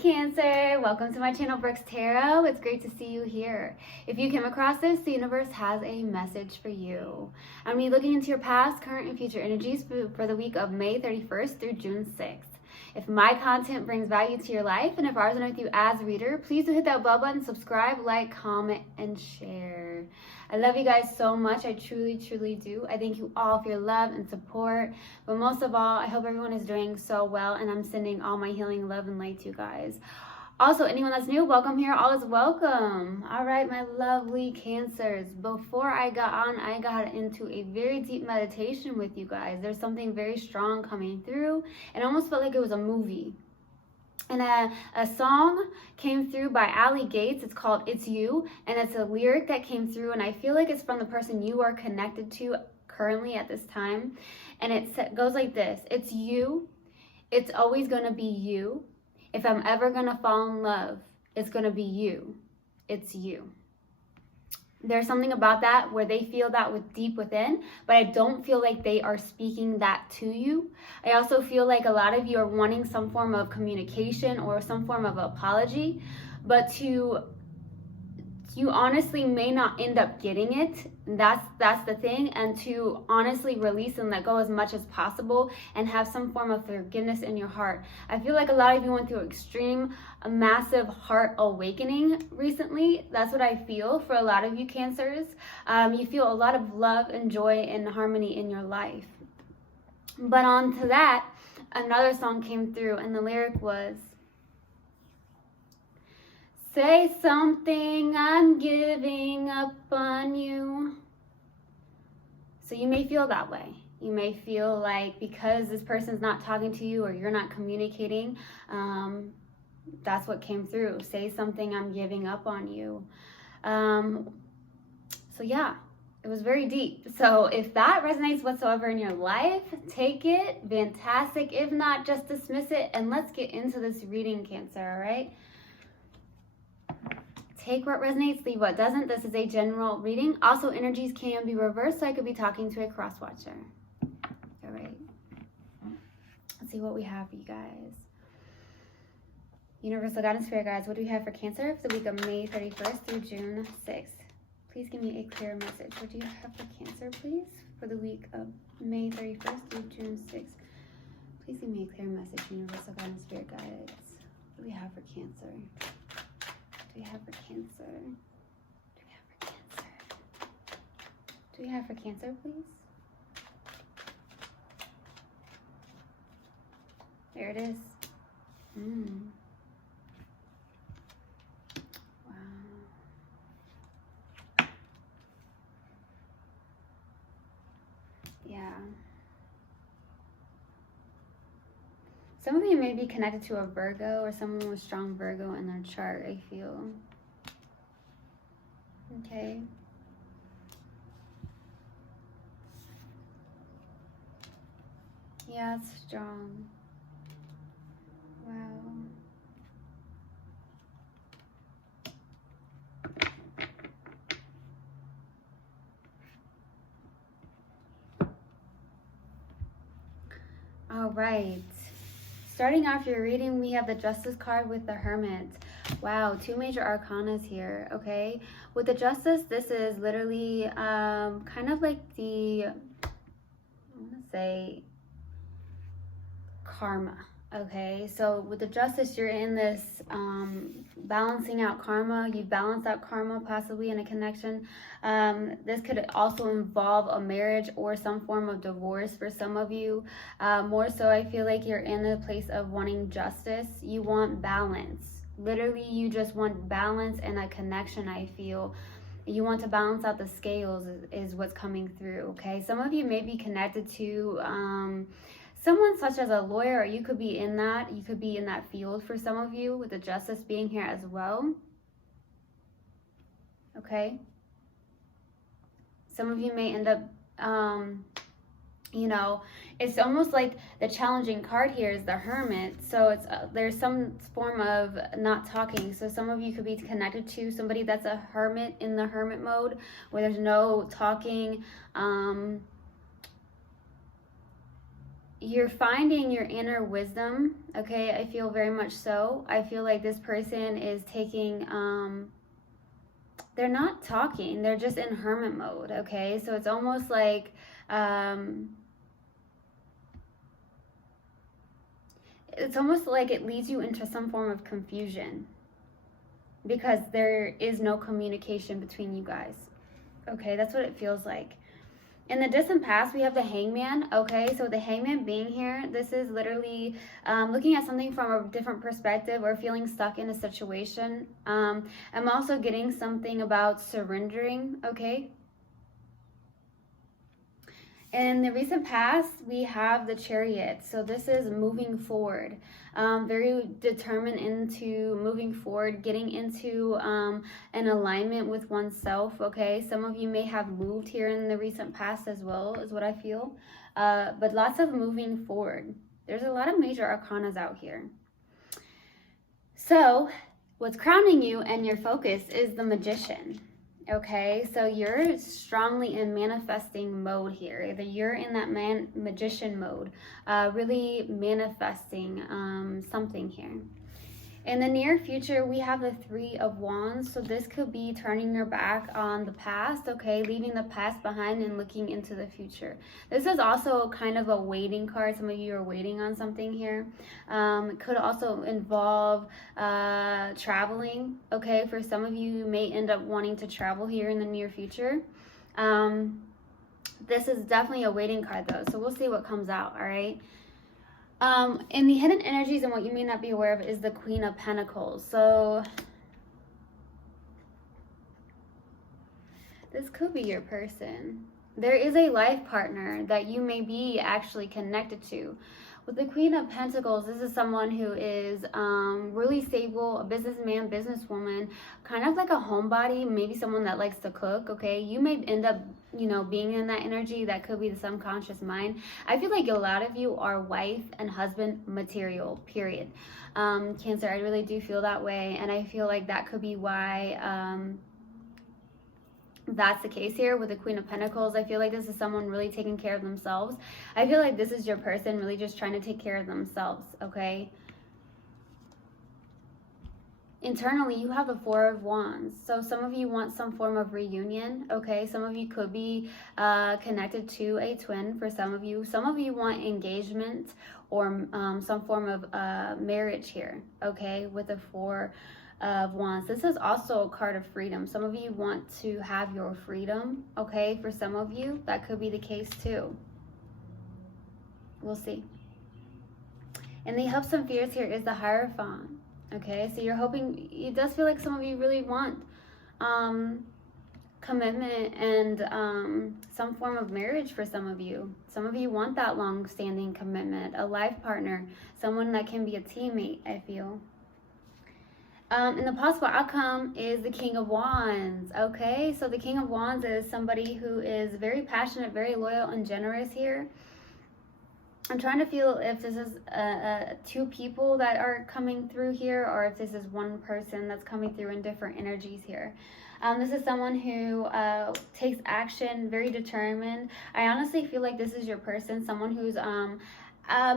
Cancer, welcome to my channel, Brooks Tarot. It's great to see you here. If you came across this, the universe has a message for you. I'm going to be looking into your past, current, and future energies for the week of May 31st through June 6th. If my content brings value to your life and if I resonate with you as a reader, please do hit that bell button, subscribe, like, comment, and share. I love you guys so much. I truly, truly do. I thank you all for your love and support. But most of all, I hope everyone is doing so well, and I'm sending all my healing love and light to you guys. Also, anyone that's new, welcome here. All is welcome. All right, my lovely Cancers. Before I got on, I got into a very deep meditation with you guys. There's something very strong coming through. It almost felt like it was a movie. And a song came through by Ali Gates. It's called It's You. And it's a lyric that came through. And I feel like it's from the person you are connected to currently at this time. And it goes like this. It's you. It's always going to be you. If I'm ever going to fall in love, it's going to be you. It's you. There's something about that where they feel that with deep within, but I don't feel like they are speaking that to you. I also feel like a lot of you are wanting some form of communication or some form of apology, but you honestly may not end up getting it. That's the thing. And to honestly release and let go as much as possible and have some form of forgiveness in your heart. I feel like a lot of you went through a massive heart awakening recently. That's what I feel for a lot of you Cancers. You feel a lot of love and joy and harmony in your life. But on to that, another song came through and the lyric was, say something, I'm giving up on you. So you may feel that way. You may feel like because this person's not talking to you or you're not communicating, that's what came through. Say something, I'm giving up on you. So yeah, it was very deep. So if that resonates whatsoever in your life, take it, fantastic. If not, just dismiss it and let's get into this reading, Cancer, all right? Take what resonates, leave what doesn't. This is a general reading. Also, energies can be reversed, so I could be talking to a cross-watcher. All right. Let's see what we have for you guys. Universal God and Spirit Guides, what do we have for Cancer for the week of May 31st through June 6th? Please give me a clear message. What do you have for Cancer, please, for the week of May 31st through June 6th? Please give me a clear message, Universal God and Spirit Guides. What do we have for Cancer? Do we have for Cancer? Do we have for Cancer? Do we have for Cancer, please? There it is. Wow. Yeah. Some of you may be connected to a Virgo or someone with strong Virgo in their chart, I feel. Okay. Yeah, it's strong. Wow. All right. Starting off your reading, we have the Justice card with the Hermit. Wow, two major arcanas here, okay? With the Justice, this is literally kind of like the, I want to say, karma, okay? So with the Justice, you're in this balancing out karma. You balance out karma possibly in a connection. This could also involve a marriage or some form of divorce for some of you. More so, I feel like you're in a place of wanting justice. You want balance. Literally, you just want balance and a connection, I feel. You want to balance out the scales is what's coming through, okay? Some of you may be connected to someone such as a lawyer, or you could be in that field for some of you, with the Justice being here as well. Okay. Some of you may end up, you know, it's almost like the challenging card here is the Hermit. So it's there's some form of not talking. So some of you could be connected to somebody that's a hermit in the hermit mode, where there's no talking. you're finding your inner wisdom, okay? I feel very much so. I feel like this person is taking, they're not talking, they're just in hermit mode, okay? So it's almost like, it leads you into some form of confusion because there is no communication between you guys, okay? That's what it feels like. In the distant past, we have the Hangman, okay? So the Hangman being here, this is literally looking at something from a different perspective or feeling stuck in a situation. I'm also getting something about surrendering, okay? In the recent past, we have the Chariot. So this is moving forward, very determined into moving forward, getting into an alignment with oneself, okay? Some of you may have moved here in the recent past as well, is what I feel. But lots of moving forward. There's a lot of major arcanas out here. So what's crowning you and your focus is the Magician. Okay, so you're strongly in manifesting mode here. Either you're in that magician mode, really manifesting something here. In the near future, we have the Three of Wands. So this could be turning your back on the past, okay, leaving the past behind and looking into the future. This is also kind of a waiting card. Some of you are waiting on something here. It could also involve traveling, okay. For some of you, you may end up wanting to travel here in the near future. This is definitely a waiting card though, so we'll see what comes out, all right. In the hidden energies and what you may not be aware of is the Queen of Pentacles. So this could be your person. There is a life partner that you may be actually connected to. With the Queen of Pentacles, this is someone who is really stable, a businessman, businesswoman, kind of like a homebody, maybe someone that likes to cook, okay? You may end up, you know, being in that energy. That could be the subconscious mind. I feel like a lot of you are wife and husband material, period. Cancer, I really do feel that way, and I feel like that could be why that's the case here with the Queen of Pentacles. I feel like this is someone really taking care of themselves. I feel like this is your person really just trying to take care of themselves, okay? Internally, you have the Four of Wands. So some of you want some form of reunion, okay? Some of you could be connected to a twin for some of you. Some of you want engagement or some form of marriage here, okay? With the Four of Wands. This is also a card of freedom. Some of you want to have your freedom, okay? For some of you, that could be the case too. We'll see. And the hopes and fears here is the Hierophant, okay? So you're hoping, it does feel like some of you really want commitment and some form of marriage for some of you. Some of you want that long-standing commitment, a life partner, someone that can be a teammate, I feel. And the possible outcome is the King of Wands, okay? So the King of Wands is somebody who is very passionate, very loyal, and generous here. I'm trying to feel if this is two people that are coming through here or if this is one person that's coming through in different energies here. This is someone who takes action, very determined. I honestly feel like this is your person, someone who's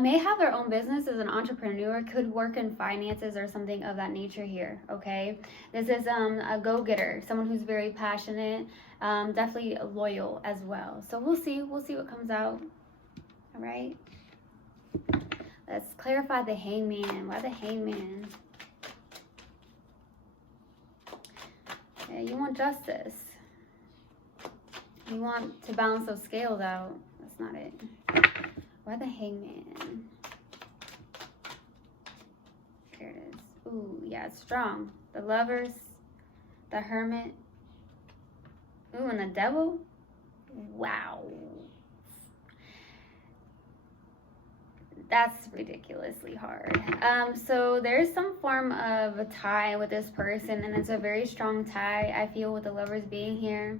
may have their own business as an entrepreneur, could work in finances or something of that nature here, okay? This is a go-getter, someone who's very passionate, definitely loyal as well. So we'll see what comes out, all right? Let's clarify the Hangman. Why the Hangman? Yeah, you want justice. You want to balance those scales out. That's not it. Why the Hangman? There it is. Ooh, yeah, it's strong. The Lovers, the Hermit. Ooh, and the Devil. Wow. That's ridiculously hard. So there's some form of a tie with this person, and it's a very strong tie, I feel, with the Lovers being here.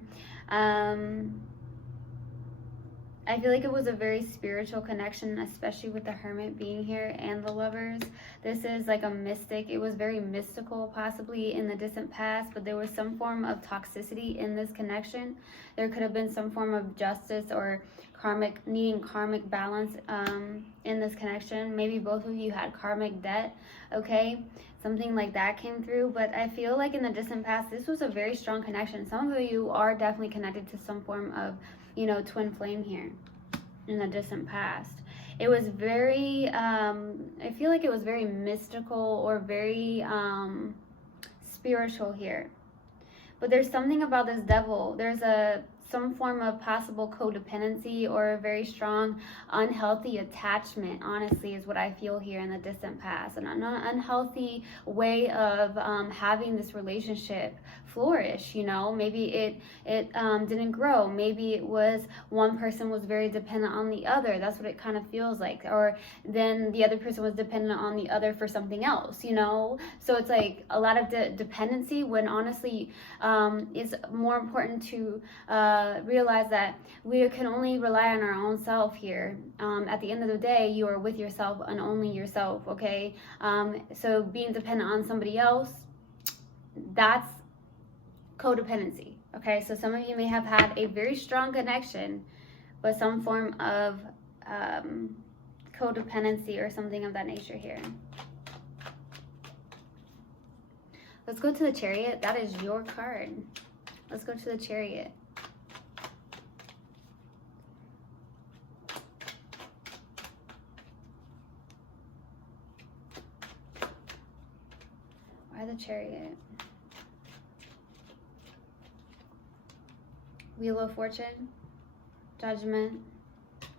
I feel like it was a very spiritual connection, especially with the Hermit being here and the Lovers. This is like a mystic. It was very mystical, possibly in the distant past, but there was some form of toxicity in this connection. There could have been some form of justice or needing karmic balance in this connection. Maybe both of you had karmic debt, okay? Something like that came through, but I feel like in the distant past, this was a very strong connection. Some of you are definitely connected to some form of, you know, twin flame here in the distant past. It was very, I feel like it was very mystical or very spiritual here. But there's something about this devil. There's some form of possible codependency or a very strong unhealthy attachment, honestly, is what I feel here in the distant past. An unhealthy way of having this relationship flourish, you know. Maybe it didn't grow. Maybe it was one person was very dependent on the other. That's what it kind of feels like. Or then the other person was dependent on the other for something else, you know. So it's like a lot of dependency, when honestly it's more important to realize that we can only rely on our own self here. At the end of the day, you are with yourself and only yourself, okay? So being dependent on somebody else, that's codependency, okay? So some of you may have had a very strong connection, but some form of codependency or something of that nature here. Let's go to the Chariot. That is your card. Let's go to the Chariot. Why the Chariot? Wheel of Fortune, Judgment,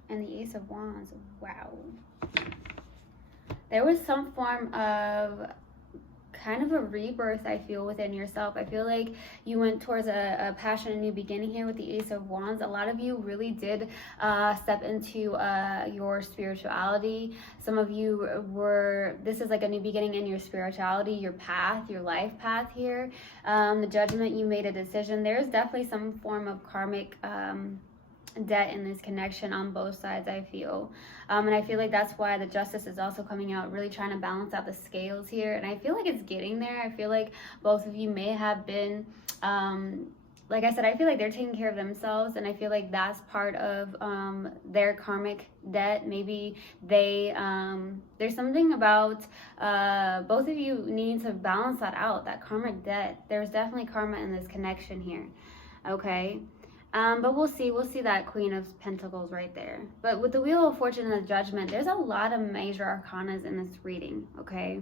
and the Ace of Wands. Wow. There was some form of kind of a rebirth, I feel, within yourself. I feel like you went towards a passion, a new beginning here with the Ace of Wands. A lot of you really did step into your spirituality. Some of you this is like a new beginning in your spirituality, your path, your life path here. The Judgment, you made a decision. There's definitely some form of karmic debt in this connection on both sides, I feel. And I feel like that's why the Justice is also coming out, really trying to balance out the scales here. And I feel like it's getting there. I feel like both of you may have been, like I said, I feel like they're taking care of themselves. And I feel like that's part of their karmic debt. Maybe they, there's something about both of you needing to balance that out, that karmic debt. There's definitely karma in this connection here, okay? But we'll see that Queen of Pentacles right there. But with the Wheel of Fortune and the Judgment, there's a lot of major arcanas in this reading, okay?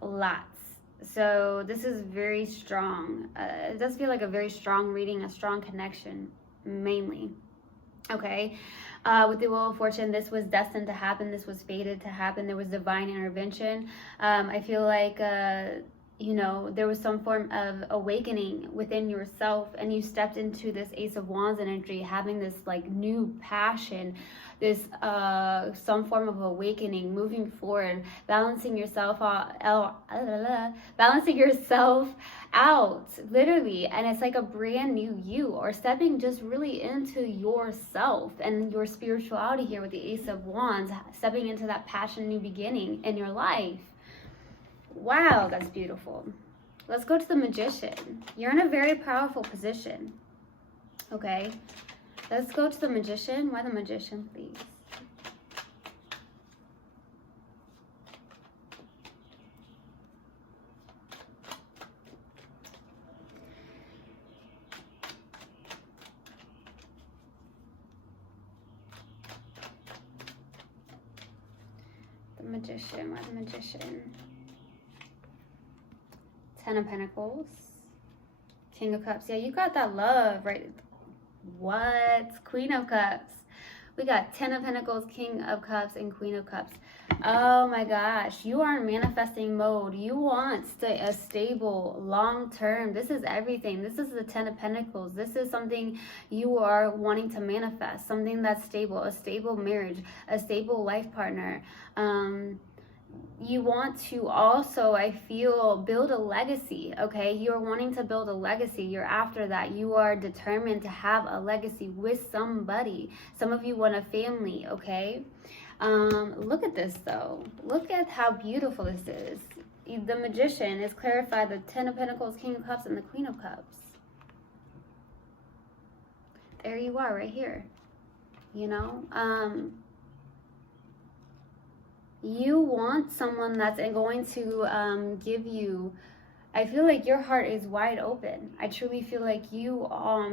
Lots. So this is very strong. It does feel like a very strong reading, a strong connection, mainly. Okay? With the Wheel of Fortune, this was destined to happen. This was fated to happen. There was divine intervention. I feel like you know, there was some form of awakening within yourself, and you stepped into this Ace of Wands energy, having this like new passion, this some form of awakening, moving forward, balancing yourself out, literally. And it's like a brand new you, or stepping just really into yourself and your spirituality here with the Ace of Wands, stepping into that passion, new beginning in your life. Wow, that's beautiful. Let's go to the Magician. You're in a very powerful position, okay? Let's go to the Magician. Why the Magician, please? The Magician. Why the Magician? Ten of Pentacles, King of Cups. Yeah, you got that love, right? What? Queen of Cups. We got Ten of Pentacles, King of Cups, and Queen of Cups. Oh my gosh, you are in manifesting mode. You want a stable, long term. This is everything. This is the Ten of Pentacles. This is something you are wanting to manifest. Something that's stable, a stable marriage, a stable life partner. you want to also, I feel, build a legacy, okay? You're wanting to build a legacy. You're after that. You are determined to have a legacy with somebody. Some of you want a family, okay? Look at this, though. Look at how beautiful this is. The Magician is clarified the Ten of Pentacles, King of Cups, and the Queen of Cups. There you are right here, you know? You want someone that's going to give you, I feel like your heart is wide open. I truly feel like you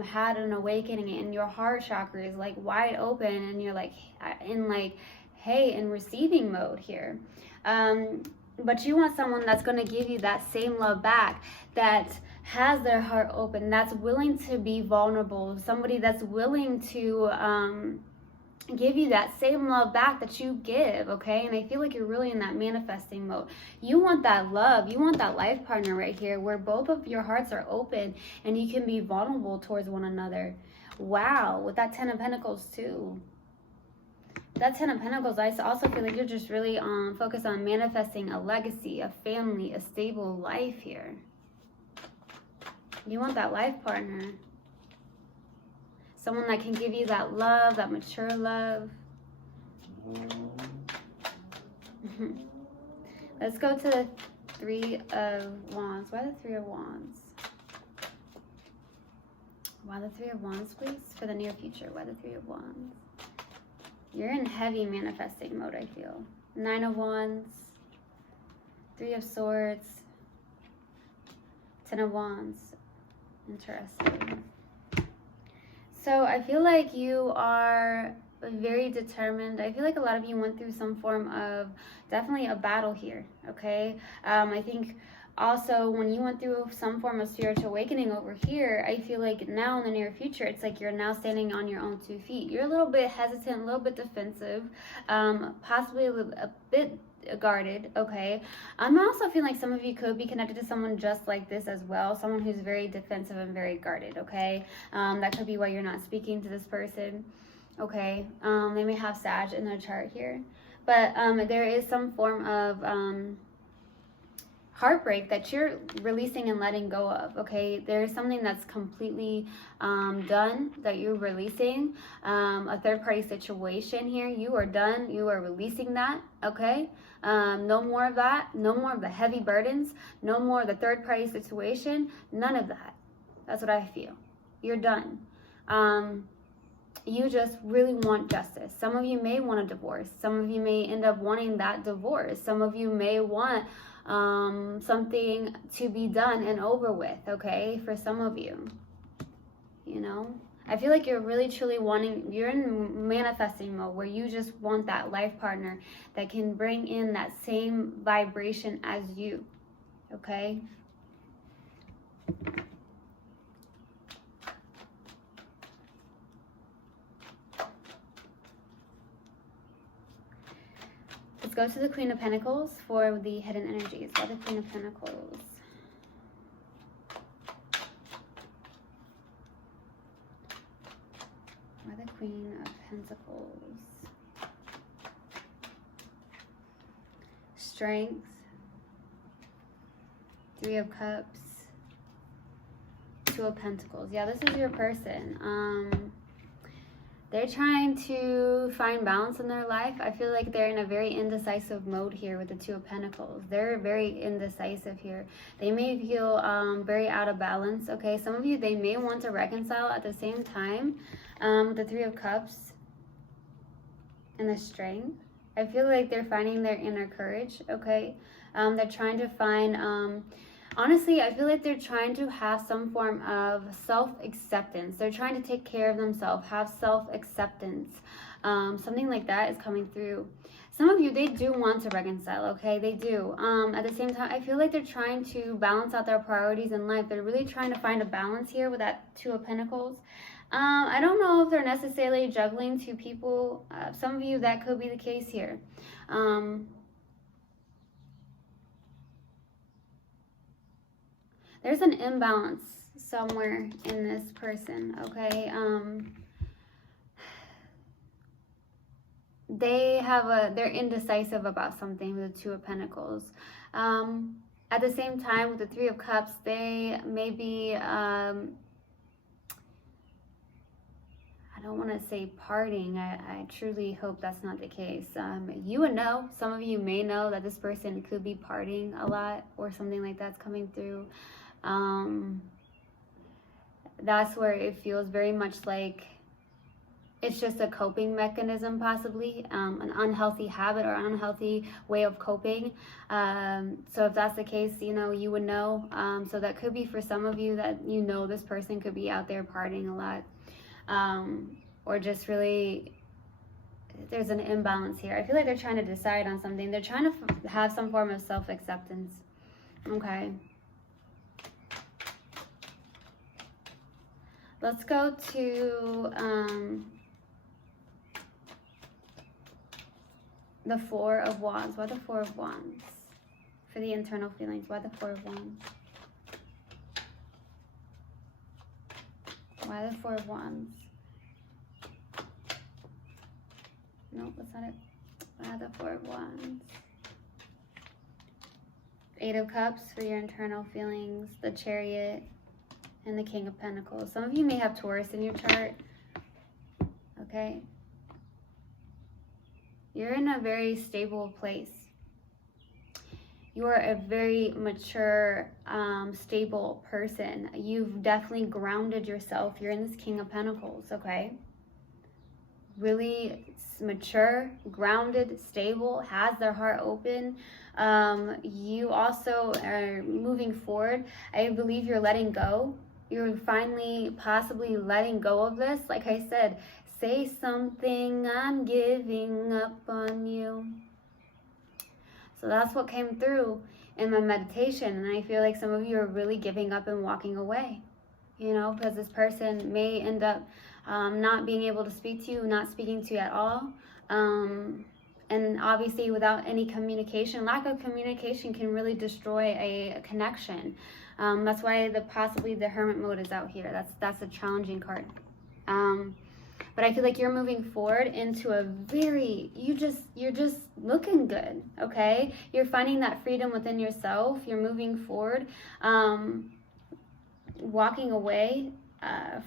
had an awakening and your heart chakra is like wide open and you're like in receiving mode here. But you want someone that's going to give you that same love back, that has their heart open, that's willing to be vulnerable, somebody that's willing to give you that same love back that you give, okay? And I feel like you're really in that manifesting mode. You want that love. You want that life partner right here where both of your hearts are open and you can be vulnerable towards one another. Wow, with that Ten of Pentacles too. That Ten of Pentacles, I also feel like you're just really focused on manifesting a legacy, a family, a stable life here. You want that life partner. Someone that can give you that love, that mature love. Let's go to the Three of Wands. Why the Three of Wands? Why the Three of Wands, please? For the near future. Why the Three of Wands? You're in heavy manifesting mode, I feel. Nine of Wands. Three of Swords. Ten of Wands. Interesting. So I feel like you are very determined. I feel like a lot of you went through some form of definitely a battle here, okay? I think also when you went through some form of spiritual awakening over here, I feel like now in the near future, it's like you're now standing on your own 2 feet. You're a little bit hesitant, a little bit defensive, possibly a bit guarded, okay? I'm also feeling like some of you could be connected to someone just like this as well, someone who's very defensive and very guarded, okay? That could be why you're not speaking to this person, okay? They may have Sag in their chart here, but there is some form of heartbreak that you're releasing and letting go of, okay? There's something that's completely done that you're releasing, a third-party situation here. You are done. You are releasing that, okay? No more of that. No more of the heavy burdens. No more of the third-party situation. None of that. That's what I feel. You're done. You just really want justice. Some of you may want a divorce. Some of you may end up wanting that divorce. Some of you may want something to be done and over with, okay? For some of you, you know, I feel like you're really truly wanting, you're in manifesting mode where you just want that life partner that can bring in that same vibration as you, okay? Let's go to the Queen of Pentacles for the hidden energies. Why the Queen of Pentacles? Why the Queen of Pentacles? Strength. Three of Cups. Two of Pentacles. Yeah, this is your person. They're trying to find balance in their life. I feel like they're in a very indecisive mode here with the Two of Pentacles. They're very indecisive here. They may feel very out of balance, okay? Some of you, they may want to reconcile at the same time. The Three of Cups and the Strength. I feel like they're finding their inner courage, okay? They're trying to find... honestly, I feel like they're trying to have some form of self-acceptance. They're trying to take care of themselves, have self-acceptance. Something like that is coming through. Some of you, they do want to reconcile, okay? They do. At the same time, I feel like they're trying to balance out their priorities in life. They're really trying to find a balance here with that Two of Pentacles. I don't know if they're necessarily juggling two people. Some of you, that could be the case here. There's an imbalance somewhere in this person, okay? they're indecisive about something with the Two of Pentacles. At the same time, with the Three of Cups, they may be, I don't want to say partying. I truly hope that's not the case. You would know. Some of you may know that this person could be partying a lot or something like that's coming through. That's where it feels very much like it's just a coping mechanism, possibly an unhealthy habit or unhealthy way of coping. So if that's the case, you know, you would know. So that could be for some of you that you know this person could be out there partying a lot, or just really there's an imbalance here. I feel like they're trying to decide on something. They're trying to have some form of self-acceptance. Okay. Let's go to the Four of Wands. Why the Four of Wands? For the internal feelings. Why the Four of Wands? Why the Four of Wands? Nope, that's not it. Why the Four of Wands? Eight of Cups for your internal feelings. The Chariot. And the King of Pentacles. Some of you may have Taurus in your chart. Okay. You're in a very stable place. You are a very mature, stable person. You've definitely grounded yourself. You're in this King of Pentacles, okay? Really mature, grounded, stable, has their heart open. You also are moving forward. I believe you're letting go. You're finally possibly letting go of this. Like I said, say something, I'm giving up on you. So that's what came through in my meditation. And I feel like some of you are really giving up and walking away, you know, because this person may end up not being able to speak to you, not speaking to you at all. And obviously without any communication, lack of communication can really destroy a connection. That's why possibly the Hermit mode is out here. That's a challenging card. But I feel like you're moving forward into a very, you're just looking good, okay? You're finding that freedom within yourself. You're moving forward, walking away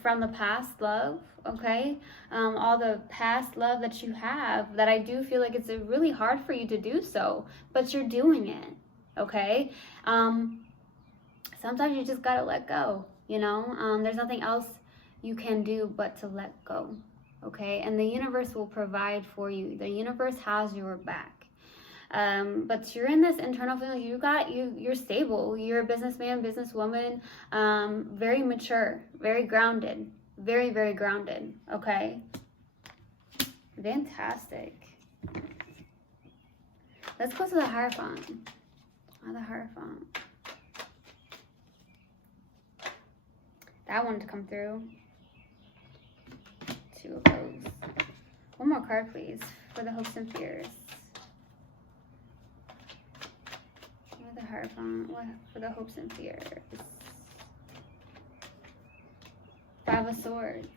from the past love, okay? All the past love that you have, that I do feel like it's really hard for you to do so, but you're doing it, okay? Sometimes you just gotta let go, you know? There's nothing else you can do but to let go, okay? And the universe will provide for you. The universe has your back. But you're in this internal feeling. You're stable. You're a businessman, businesswoman, very mature, very grounded, very, very grounded, okay? Fantastic. Let's go to the Hierophant. Oh, the Hierophant. That one to come through. Two of those. One more card, please, for the hopes and fears. What the Hierophant? What for the hopes and fears? Five of Swords.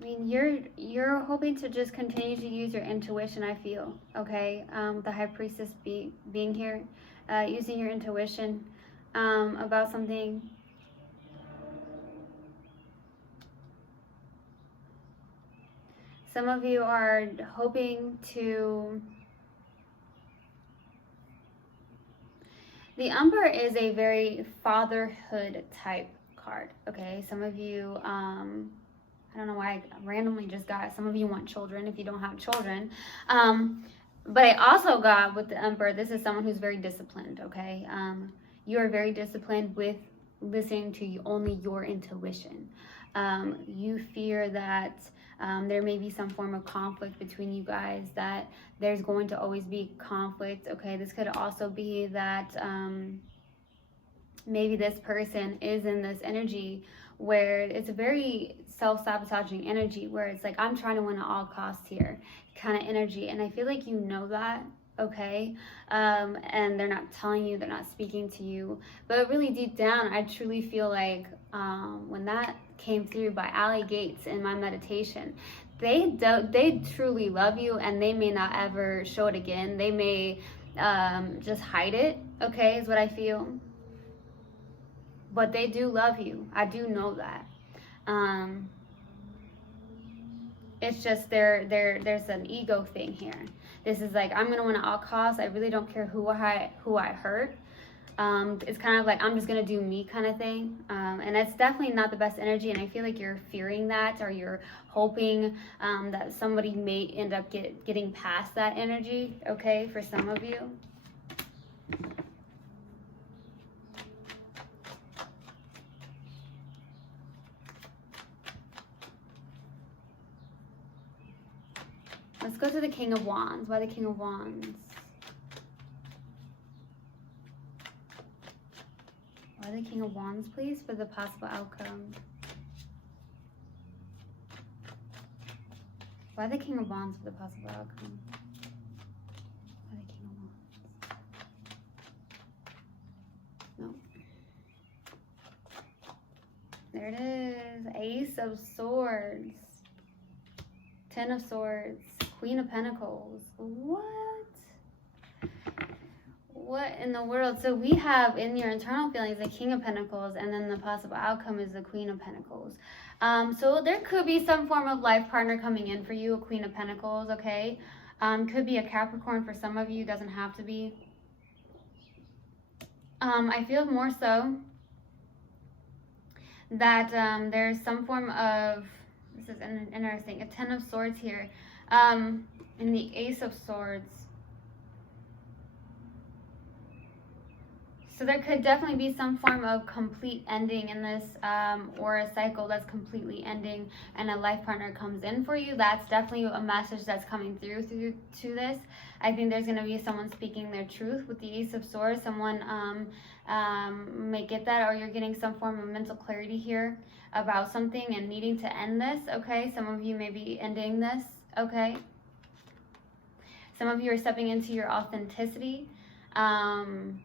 I mean, you're hoping to just continue to use your intuition, I feel, okay? The High Priestess being here, using your intuition about something. Some of you are hoping to... The Emperor is a very fatherhood type card, okay? Some of you... I don't know why I randomly just got it. Some of you want children if you don't have children. But I also got with the Emperor, this is someone who's very disciplined, okay? You are very disciplined with listening to only your intuition. You fear that there may be some form of conflict between you guys, that there's going to always be conflict, okay? This could also be that maybe this person is in this energy where it's a very self-sabotaging energy, where it's like, I'm trying to win at all costs here kind of energy. And I feel like you know that, okay? And they're not telling you, they're not speaking to you. But really deep down, I truly feel like when that came through by Ali Gates in my meditation, they truly love you, and they may not ever show it again. They may just hide it, okay, is what I feel. But they do love you. I do know that. It's just there's an ego thing here. This is like, I'm gonna win at all costs. I really don't care who I hurt. It's kind of like, I'm just gonna do me kind of thing. And it's definitely not the best energy. And I feel like you're fearing that, or you're hoping that somebody may end up getting past that energy. Okay, for some of you. Let's go to the King of Wands. Why the King of Wands? Why the King of Wands, please, for the possible outcome? Why the King of Wands for the possible outcome? Why the King of Wands? No. There it is. Ace of Swords. Ten of Swords. Queen of Pentacles. What in the world? So we have in your internal feelings the King of Pentacles, and then the possible outcome is the Queen of Pentacles. So there could be some form of life partner coming in for you, a Queen of Pentacles, okay? Could be a Capricorn for some of you, doesn't have to be. I feel more so that there's some form of, this is interesting, a Ten of Swords here. In the Ace of Swords. So there could definitely be some form of complete ending in this, or a cycle that's completely ending, and a life partner comes in for you. That's definitely a message that's coming through to this. I think there's going to be someone speaking their truth with the Ace of Swords. Someone may get that, or you're getting some form of mental clarity here about something and needing to end this, okay? Some of you may be ending this. Okay. Some of you are stepping into your authenticity, and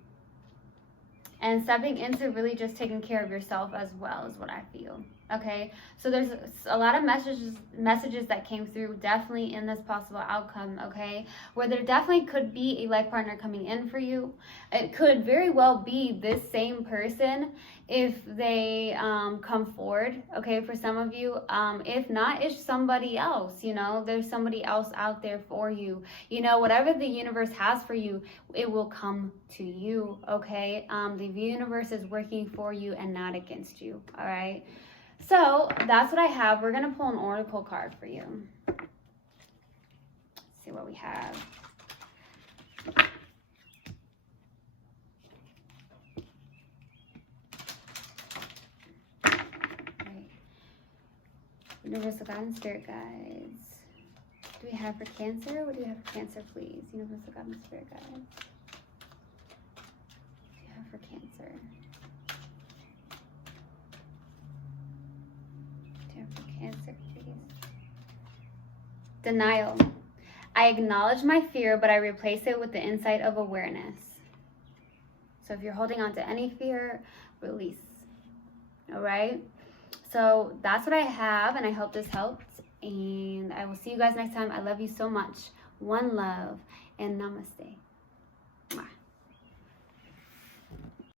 stepping into really just taking care of yourself as well, is what I feel. Okay, so there's a lot of messages that came through definitely in this possible outcome, okay, where there definitely could be a life partner coming in for you. It could very well be this same person if they come forward, okay, for some of you. If not, it's somebody else, you know, there's somebody else out there for you. You know, whatever the universe has for you, it will come to you, okay? The universe is working for you and not against you, all right? So that's what I have. We're going to pull an oracle card for you. Let's see what we have. Right. Universal God and Spirit Guides. Do we have for Cancer? What do you have for Cancer, please? Universal God and Spirit Guides. What do you have for Cancer? Cancer, please. Denial. I acknowledge my fear, but I replace it with the insight of awareness. So if you're holding on to any fear, release. All right? So that's what I have, and I hope this helped. And I will see you guys next time. I love you so much. One love, and namaste.